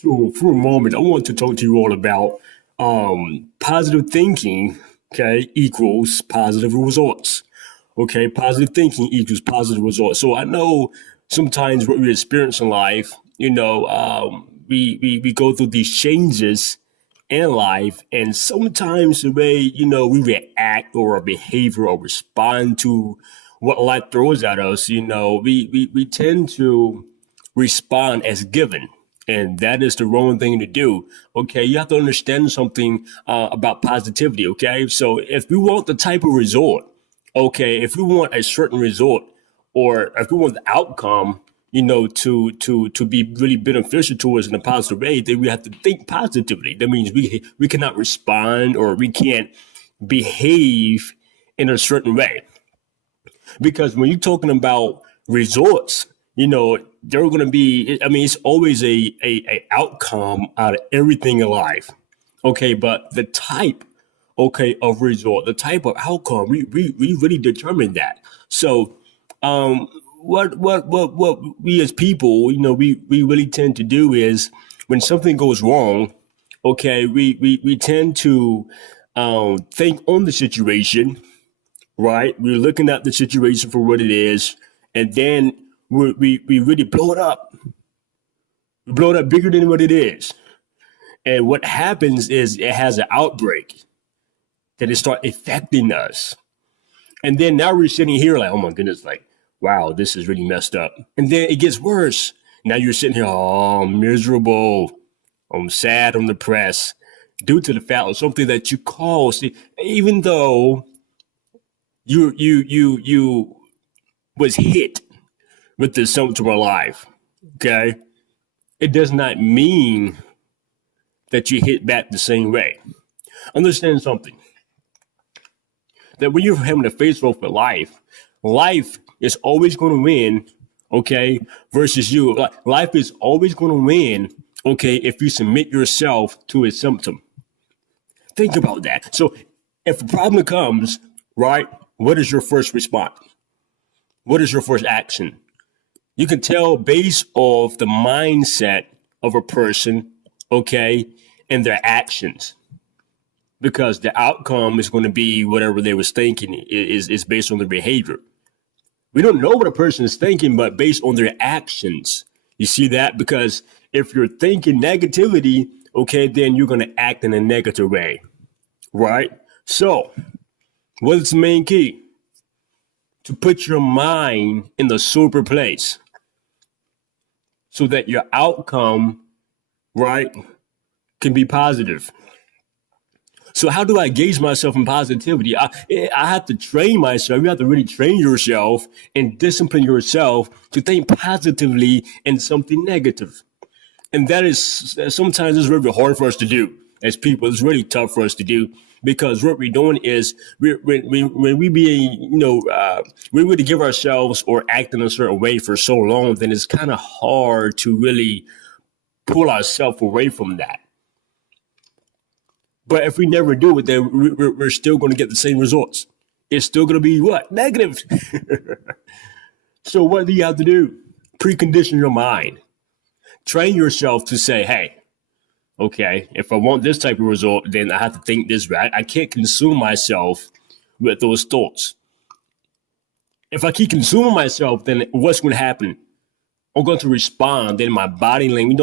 So for a moment, I want to talk to you all about positive thinking, okay, equals positive results. Okay, positive thinking equals positive results. So I know sometimes what we experience in life, we go through these changes in life, and sometimes the way, we react or behavior or respond to what life throws at us, we tend to respond as given. And that is the wrong thing to do. Okay, you have to understand something about positivity. Okay, so if we want the type of result, okay, if we want a certain result, or if we want the outcome, to be really beneficial to us in a positive way, then we have to think positively. That means we cannot respond or we can't behave in a certain way. Because when you're talking about results, they're going to be, I mean, it's always a outcome out of everything in life. Okay, but the type, okay, of result, the type of outcome, we really determine that. So, what we as people, we really tend to do is when something goes wrong, okay, we tend to think on the situation, right? We're looking at the situation for what it is, and then we really blow it up. We blow it up bigger than what it is. And what happens is it has an outbreak that it start affecting us. And then now we're sitting here like, oh my goodness, like, wow, this is really messed up. And then it gets worse. Now you're sitting here, oh, I'm miserable. I'm sad, I'm depressed due to the fact of something that you caused. Even though you was hit with the symptom of life, okay, it does not mean that you hit back the same way. Understand something, that when you're having to face off with life, life is always going to win, okay, versus you. Life is always going to win, okay, if you submit yourself to a symptom. Think about that. So if a problem comes, right, what is your first response? What is your first action? You can tell based off the mindset of a person, okay, and their actions, because the outcome is going to be whatever they was thinking is based on their behavior. We don't know what a person is thinking, but based on their actions. You see that? Because if you're thinking negativity, okay, then you're going to act in a negative way, right? So, what is the main key? To put your mind in the sober place so that your outcome, right, can be positive. So how do I gauge myself in positivity? I have to train myself. You have to really train yourself and discipline yourself to think positively in something negative. And that is sometimes it's really hard for us to do as people. It's really tough for us to do because what we're doing is when we be, we really give ourselves or act in a certain way for so long, then it's kind of hard to really pull ourselves away from that. But if we never do it, then we're still going to get the same results. It's still going to be what? Negative. So what do you have to do? Precondition your mind. Train yourself to say, hey, okay, if I want this type of result, then I have to think this way. I can't consume myself with those thoughts. If I keep consuming myself, then what's going to happen? I'm going to respond. Then my body language,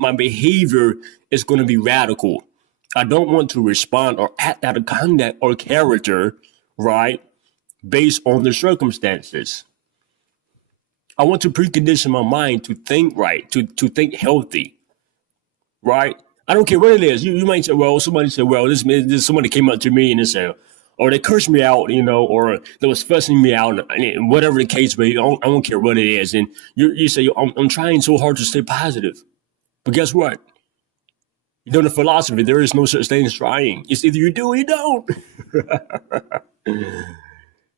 my behavior is going to be radical. I don't want to respond or act out of conduct or character, right, based on the circumstances. I want to precondition my mind to think right, to think healthy, right? I don't care what it is. You might say, well, somebody said, well, this somebody came up to me and they said, or they cursed me out, or they was fussing me out, and whatever the case may be. I don't care what it is. And you say, I'm trying so hard to stay positive. But guess what? You know the philosophy, there is no such thing as trying. It's either you do or you don't.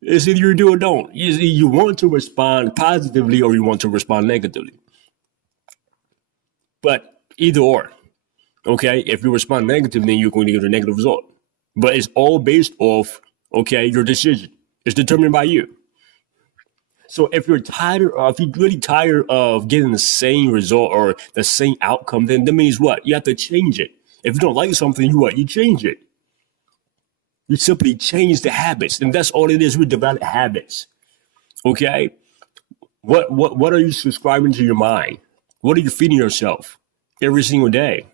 It's either you do or don't. You want to respond positively or you want to respond negatively. But either or, okay? If you respond negatively, then you're going to get a negative result. But it's all based off, okay, your decision. It's determined by you. So if you're tired, or if you're really tired of getting the same result or the same outcome, then that means what? You have to change it. If you don't like something, you what? You change it. You simply change the habits, and that's all it is. We develop habits. Okay. What are you subscribing to your mind? What are you feeding yourself every single day?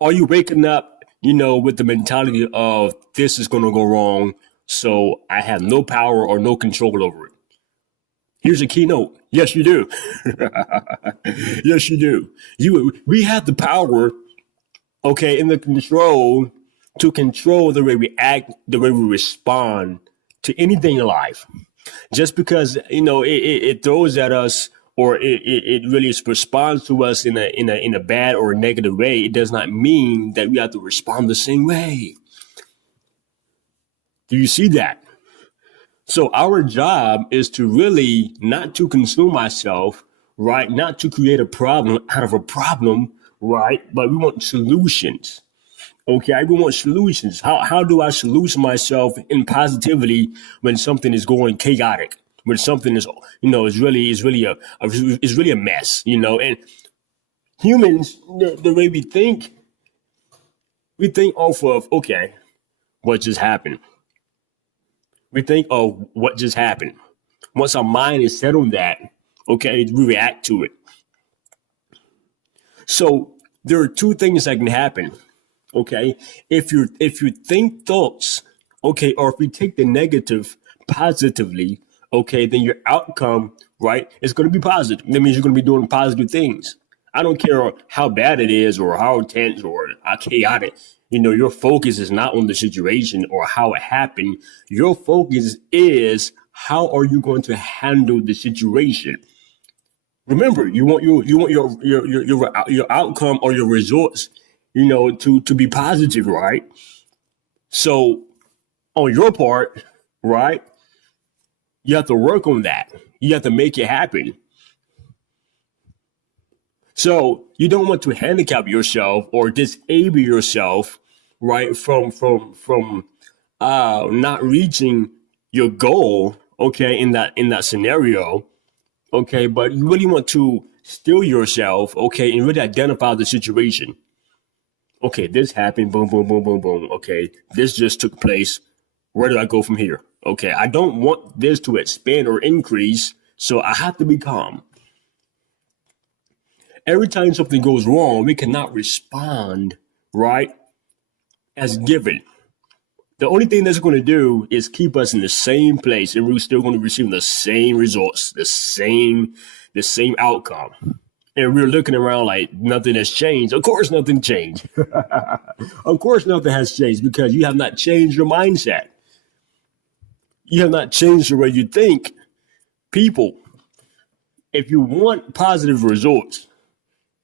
Are you waking up, with the mentality of this is going to go wrong, so I have no power or no control over it? Here's a keynote. Yes, you do. Yes, you do. We have the power, okay, in the control to control the way we act, the way we respond to anything in life. Just because it throws at us or it really responds to us in a bad or a negative way, it does not mean that we have to respond the same way. Do you see that? So our job is to really not to consume ourselves, right? Not to create a problem out of a problem, right? But we want solutions. Okay, we want solutions. How do I solution myself in positivity when something is going chaotic? When something is really a mess, and humans, the way we think off of, okay, what just happened? We think of what just happened. Once our mind is set on that, okay, we react to it. So there are two things that can happen. Okay, if you think thoughts, okay, or if you take the negative positively, okay, then your outcome, right, is going to be positive. That means you're going to be doing positive things. I don't care how bad it is or how intense or how chaotic. Your focus is not on the situation or how it happened. Your focus is how are you going to handle the situation. Remember, you want your outcome or your results, to be positive, right? So on your part, right, you have to work on that. You have to make it happen. So you don't want to handicap yourself or disable yourself, right, from not reaching your goal, okay, in that scenario, okay, but you really want to still yourself, okay, and really identify the situation. Okay, this happened, boom, boom, boom, boom, boom. Okay, this just took place. Where do I go from here? Okay, I don't want this to expand or increase, so I have to be calm. Every time something goes wrong, we cannot respond, right, as given. The only thing that's going to do is keep us in the same place, and we're still going to receive the same results, the same outcome. And we're looking around like nothing has changed. Of course, nothing changed. Of course, nothing has changed because you have not changed your mindset. You have not changed the way you think. People, if you want positive results,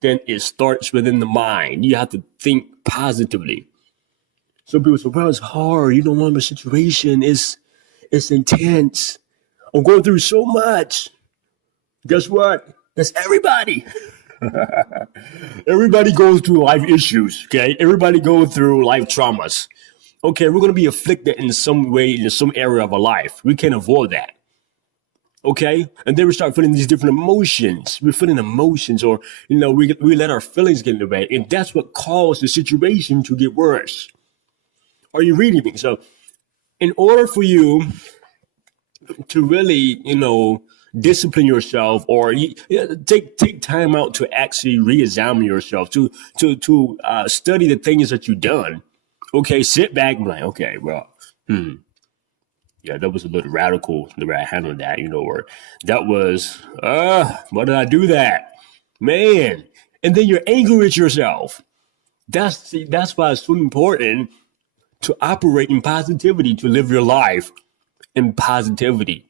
then it starts within the mind. You have to think positively. Some people say, well, it's hard. You don't want my situation. It's intense. I'm going through so much. Guess what? That's everybody. Everybody goes through life issues, okay? Everybody goes through life traumas. Okay, we're going to be afflicted in some way, in some area of our life. We can't avoid that. Okay? And then we start feeling these different emotions. We're feeling emotions, or, we let our feelings get in the way. And that's what caused the situation to get worse. Are you reading me? So, in order for you to really, discipline yourself, or take time out to actually re-examine yourself, to study the things that you've done. Okay, sit back and be like, okay, well, yeah, that was a little radical the way I handled that, or that was, why did I do that? Man. And then you're angry with yourself. That's why it's so important to operate in positivity, to live your life in positivity.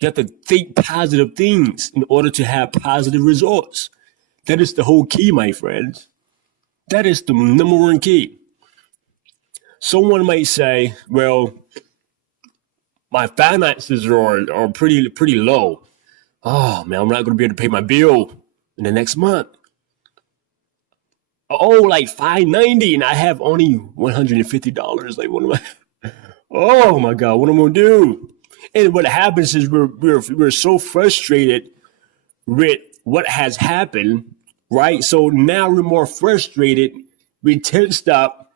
You have to think positive things in order to have positive results. That is the whole key, my friends. That is the number one key. Someone might say, well, my finances are pretty low. Oh man, I'm not going to be able to pay my bill in the next month. Oh, like $590, and I have only $150. Like, what am I? Oh my God, what am I going to do? And what happens is we're so frustrated with what has happened, right? So now we're more frustrated, we tensed up,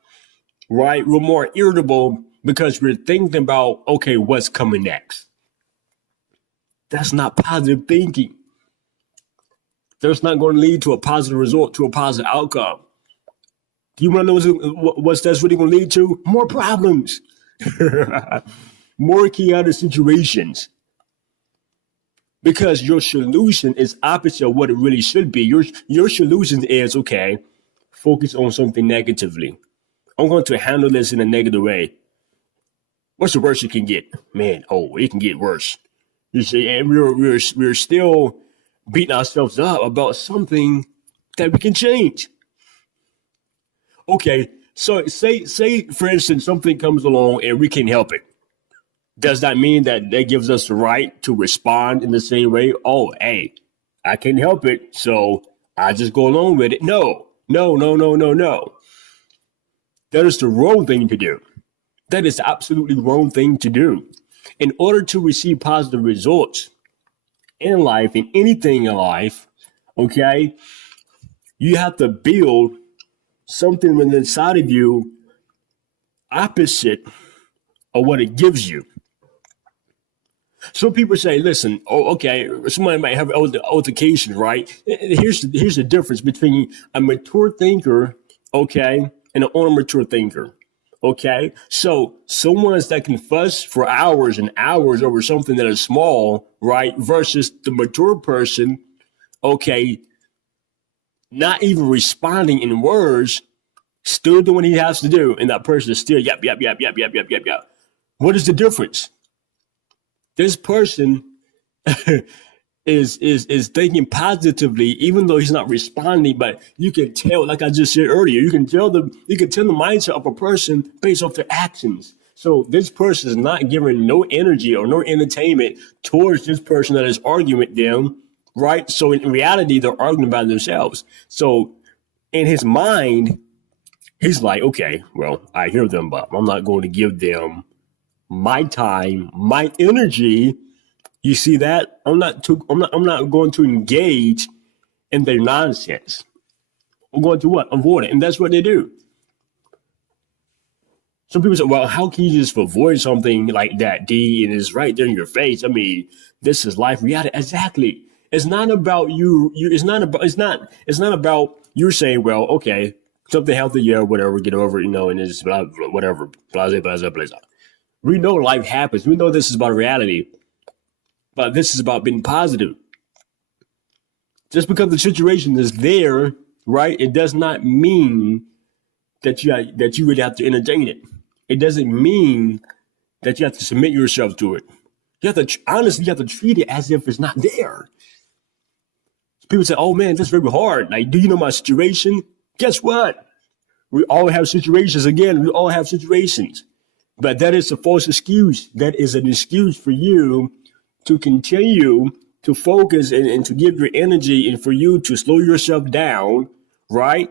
right? We're more irritable because we're thinking about, okay, what's coming next? That's not positive thinking. That's not going to lead to a positive result, to a positive outcome. Do you want to know what's that's really going to lead to? More problems, more chaotic situations. Because your solution is opposite of what it really should be. Your solution is, okay, focus on something negatively. I'm going to handle this in a negative way. What's the worst it can get? Man, it can get worse. You see, and we're still beating ourselves up about something that we can change. Okay, so say for instance something comes along and we can help it. Does that mean that gives us the right to respond in the same way? Oh, hey, I can't help it, so I just go along with it. No. That is the wrong thing to do. That is absolutely the wrong thing to do. In order to receive positive results in life, in anything in life, okay, you have to build something within inside of you opposite of what it gives you. Some people say, listen, okay, somebody might have altercation, right? Here's the difference between a mature thinker, okay, and an unmature thinker. Okay, so someone's that can fuss for hours and hours over something that is small, right? Versus the mature person, okay, not even responding in words, still doing what he has to do, and that person is still yep. What is the difference? This person is thinking positively, even though he's not responding. But you can tell, like I just said earlier, you can tell the mindset of a person based off their actions. So this person is not giving no energy or no entertainment towards this person that is arguing with them, right? So in reality, they're arguing by themselves. So in his mind, he's like, okay, well, I hear them, but I'm not going to give them my time, my energy. You see that? I'm not going to engage in their nonsense. I'm going to what? Avoid it. And that's what they do. Some people say, well, how can you just avoid something like that, D? And it's right there in your face. I mean, this is life reality. Exactly. It's not about you. It's not about you saying, well, okay, something healthy, yeah, whatever, get over it, and it's blah, blah, whatever, blah, blah, blah, blah. We know life happens. We know this is about reality. But this is about being positive. Just because the situation is there, right, it does not mean that you really have to entertain it. It doesn't mean that you have to submit yourself to it. You have to treat it as if it's not there. People say, oh man, that's very hard. Like, do you know my situation? Guess what? We all have situations. Again, we all have situations. But that is a false excuse. That is an excuse for you to continue to focus and to give your energy and for you to slow yourself down, right?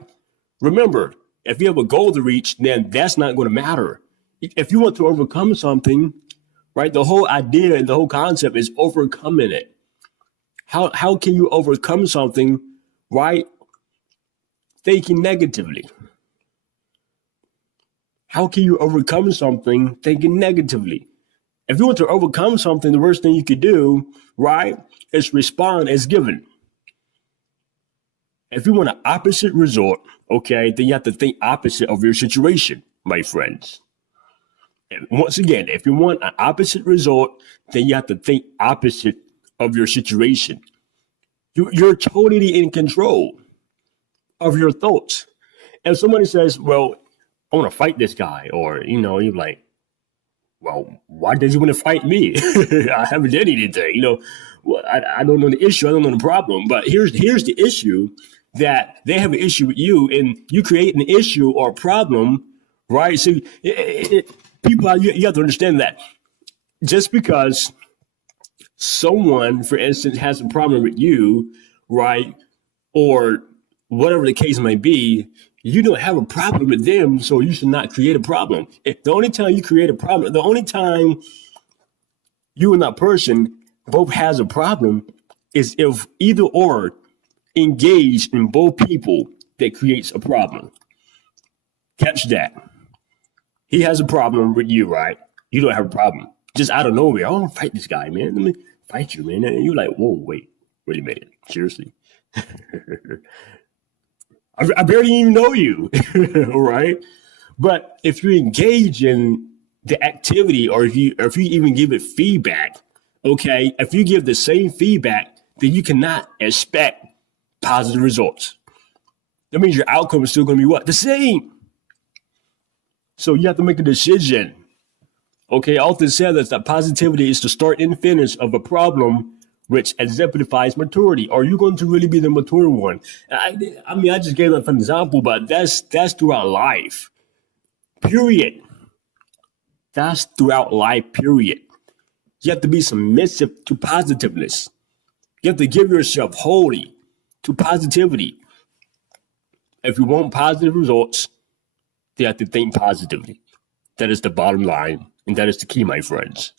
Remember, if you have a goal to reach, then that's not going to matter. If you want to overcome something, right, the whole idea and the whole concept is overcoming it. How can you overcome something, right, thinking negatively? How can you overcome something thinking negatively? If you want to overcome something, the worst thing you could do, right, is respond as given. If you want an opposite result, okay, then you have to think opposite of your situation, my friends. And once again, if you want an opposite result, then you have to think opposite of your situation. You're totally in control of your thoughts. If somebody says, well, I want to fight this guy, or, you're like, well, why does he want to fight me? I haven't done anything. Well, I don't know the issue. I don't know the problem. But here's the issue, that they have an issue with you, and you create an issue or a problem, right? So people, you have to understand that just because someone, for instance, has a problem with you, right, or whatever the case may be, you don't have a problem with them, so you should not create a problem. The only time you create a problem, the only time you and that person both has a problem is if either or engage in both people that creates a problem. Catch that. He has a problem with you, right? You don't have a problem. Just out of nowhere, I want to fight this guy, man. Let me fight you, man. And you're like, whoa, wait a minute. Seriously? I barely even know you, right? But if you engage in the activity, or if you even give it feedback, okay, if you give the same feedback, then you cannot expect positive results. That means your outcome is still going to be what? The same. So you have to make a decision. Okay, I often say that positivity is the start and finish of a problem which exemplifies maturity. Are you going to really be the mature one? I mean, I just gave that for an example, but that's throughout life. Period. That's throughout life, period. You have to be submissive to positiveness. You have to give yourself wholly to positivity. If you want positive results, you have to think positively. That is the bottom line, and that is the key, my friends.